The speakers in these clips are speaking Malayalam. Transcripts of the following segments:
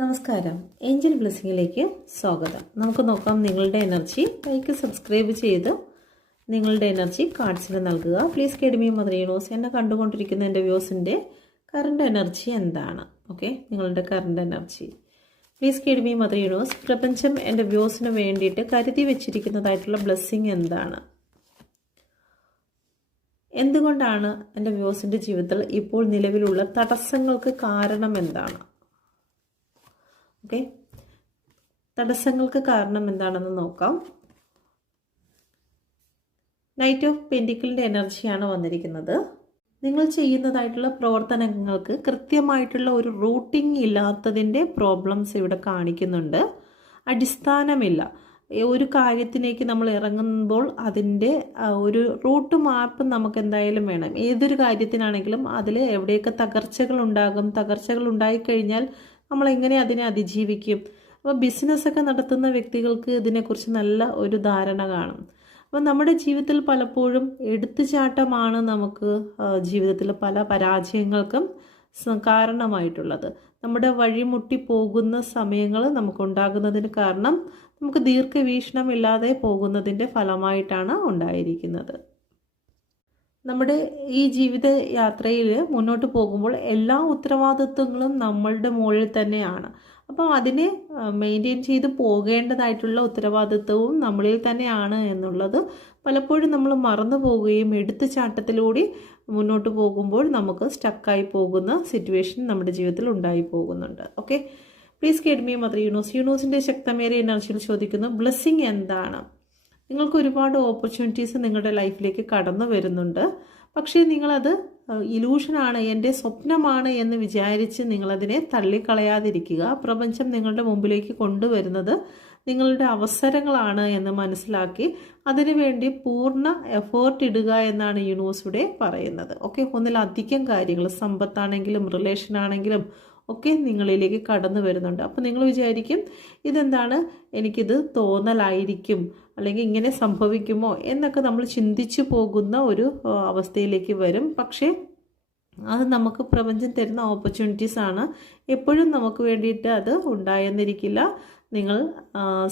നമസ്കാരം, ഏഞ്ചൽ ബ്ലെസ്സിങ്ങിലേക്ക് സ്വാഗതം. നമുക്ക് നോക്കാം നിങ്ങളുടെ എനർജി. ലൈക്ക് സബ്സ്ക്രൈബ് ചെയ്ത് നിങ്ങളുടെ എനർജി കാർഡ്സിന് നൽകുക. പ്ലീസ് കേഡ്മി മദർ യൂണിവേഴ്സ്. എന്നെ കണ്ടുകൊണ്ടിരിക്കുന്ന എൻ്റെ വ്യൂസിൻ്റെ കറണ്ട് എനർജി എന്താണ്? ഓക്കെ, നിങ്ങളുടെ കറണ്ട് എനർജി പ്ലീസ് കേഡ്മി മദർ യൂണിവേഴ്സ്. പ്രപഞ്ചം എൻ്റെ വ്യൂസിന് വേണ്ടിയിട്ട് കരുതി വെച്ചിരിക്കുന്നതായിട്ടുള്ള ബ്ലെസ്സിങ് എന്താണ്? എന്തുകൊണ്ടാണ് എൻ്റെ വ്യൂസിൻ്റെ ജീവിതത്തിൽ ഇപ്പോൾ നിലവിലുള്ള തടസ്സങ്ങൾക്ക് കാരണം എന്താണ്? ഓക്കെ, തടസ്സങ്ങൾക്ക് കാരണം എന്താണെന്ന് നോക്കാം. നൈറ്റ് ഓഫ് പെൻറ്റിക്കിളിൻ്റെ എനർജിയാണ് വന്നിരിക്കുന്നത്. നിങ്ങൾ ചെയ്യുന്നതായിട്ടുള്ള പ്രവർത്തനങ്ങൾക്ക് കൃത്യമായിട്ടുള്ള ഒരു റൂട്ടിംഗ് ഇല്ലാത്തതിൻ്റെ പ്രോബ്ലംസ് ഇവിടെ കാണിക്കുന്നുണ്ട്. അടിസ്ഥാനമില്ല. ഒരു കാര്യത്തിലേക്ക് നമ്മൾ ഇറങ്ങുമ്പോൾ അതിൻ്റെ ഒരു റൂട്ട് മാപ്പ് നമുക്ക് എന്തായാലും വേണം. ഏതൊരു കാര്യത്തിനാണെങ്കിലും അതിൽ എവിടെയൊക്കെ തകർച്ചകൾ ഉണ്ടാകും, തകർച്ചകൾ ഉണ്ടായിക്കഴിഞ്ഞാൽ നമ്മൾ എങ്ങനെ അതിനെ അതിജീവിക്കും? അപ്പോൾ ബിസിനസ്സൊക്കെ നടത്തുന്ന വ്യക്തികൾക്ക് ഇതിനെക്കുറിച്ച് നല്ല ഒരു ധാരണ കാണും. അപ്പോൾ നമ്മുടെ ജീവിതത്തിൽ പലപ്പോഴും എടുത്തുചാട്ടമാണ് നമുക്ക് ജീവിതത്തിൽ പല പരാജയങ്ങൾക്കും കാരണമായിട്ടുള്ളത്. നമ്മുടെ വഴിമുട്ടി പോകുന്ന സമയങ്ങൾ നമുക്കുണ്ടാകുന്നതിന് കാരണം നമുക്ക് ദീർഘവീക്ഷണമില്ലാതെ പോകുന്നതിൻ്റെ ഫലമായിട്ടാണ് ഉണ്ടായിരിക്കുന്നത്. നമ്മുടെ ഈ ജീവിത യാത്രയിൽ മുന്നോട്ട് പോകുമ്പോൾ എല്ലാ ഉത്തരവാദിത്വങ്ങളും നമ്മളുടെ മുകളിൽ തന്നെയാണ്. അപ്പോൾ അതിനെ മെയിൻറ്റെയിൻ ചെയ്ത് പോകേണ്ടതായിട്ടുള്ള ഉത്തരവാദിത്വവും നമ്മളിൽ തന്നെയാണ് എന്നുള്ളത് പലപ്പോഴും നമ്മൾ മറന്നു പോവുകയും എടുത്തുചാട്ടത്തിലൂടെ മുന്നോട്ട് പോകുമ്പോൾ നമുക്ക് സ്റ്റക്കായി പോകുന്ന സിറ്റുവേഷൻ നമ്മുടെ ജീവിതത്തിൽ ഉണ്ടായി പോകുന്നുണ്ട്. ഓക്കെ, പ്ലീസ് കേഡ്മി മദർ യൂണിവേഴ്സ്. യൂണിവേഴ്സിൻ്റെ ശക്തമേറിയ എനർജിയിൽ ചോദിക്കുന്നു, ബ്ലെസ്സിങ് എന്താണ്? നിങ്ങൾക്ക് ഒരുപാട് ഓപ്പർച്യൂണിറ്റീസ് നിങ്ങളുടെ ലൈഫിലേക്ക് കടന്നു വരുന്നുണ്ട്. പക്ഷേ നിങ്ങളത് ഇലൂഷനാണ്, എൻ്റെ സ്വപ്നമാണ് എന്ന് വിചാരിച്ച് നിങ്ങളതിനെ തള്ളിക്കളയാതിരിക്കുക. പ്രപഞ്ചം നിങ്ങളുടെ മുമ്പിലേക്ക് കൊണ്ടുവരുന്നത് നിങ്ങളുടെ അവസരങ്ങളാണ് എന്ന് മനസ്സിലാക്കി അതിനുവേണ്ടി പൂർണ്ണ എഫേർട്ട് ഇടുക എന്നാണ് യൂണിവേഴ്സിലൂടെ പറയുന്നത്. ഓക്കെ, ഒന്നിലധികം കാര്യങ്ങൾ, സമ്പത്താണെങ്കിലും റിലേഷനാണെങ്കിലും ഒക്കെ നിങ്ങളിലേക്ക് കടന്നു വരുന്നുണ്ട്. അപ്പോൾ നിങ്ങൾ വിചാരിക്കും ഇതെന്താണ്, എനിക്കിത് തോന്നലായിരിക്കും അല്ലെങ്കിൽ ഇങ്ങനെ സംഭവിക്കുമോ എന്നൊക്കെ നമ്മൾ ചിന്തിച്ചു പോകുന്ന ഒരു അവസ്ഥയിലേക്ക് വരും. പക്ഷേ അത് നമുക്ക് പ്രപഞ്ചം തരുന്ന ഓപ്പർച്യൂണിറ്റീസ് ആണ്. എപ്പോഴും നമുക്ക് വേണ്ടിയിട്ട് അത് ഉണ്ടായെന്നിരിക്കില്ല. നിങ്ങൾ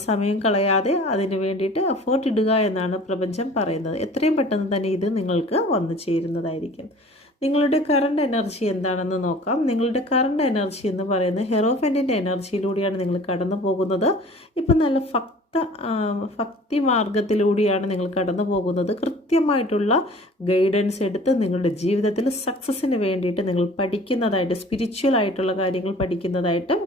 സമയം കളയാതെ അതിന് വേണ്ടിയിട്ട് എഫേർട്ട് ഇടുക എന്നാണ് പ്രപഞ്ചം പറയുന്നത്. എത്രയും പെട്ടെന്ന് തന്നെ ഇത് നിങ്ങൾക്ക് വന്നു ചേരുന്നതായിരിക്കും. നിങ്ങളുടെ കറണ്ട് എനർജി എന്താണെന്ന് നോക്കാം. നിങ്ങളുടെ കറണ്ട് എനർജി എന്ന് പറയുന്നത് ഹെറോഫൻറ്റിൻ്റെ എനർജിയിലൂടെയാണ് നിങ്ങൾ കടന്നു പോകുന്നത്. ഇപ്പം നല്ല ഭക്തി മാർഗത്തിലൂടെയാണ് നിങ്ങൾ കടന്നു പോകുന്നത്. കൃത്യമായിട്ടുള്ള ഗൈഡൻസ് എടുത്ത് നിങ്ങളുടെ ജീവിതത്തിൽ സക്സസ്സിന് വേണ്ടിയിട്ട് നിങ്ങൾ പഠിക്കുന്നതായിട്ട്, സ്പിരിച്വൽ ആയിട്ടുള്ള കാര്യങ്ങൾ പഠിക്കുന്നതായിട്ടും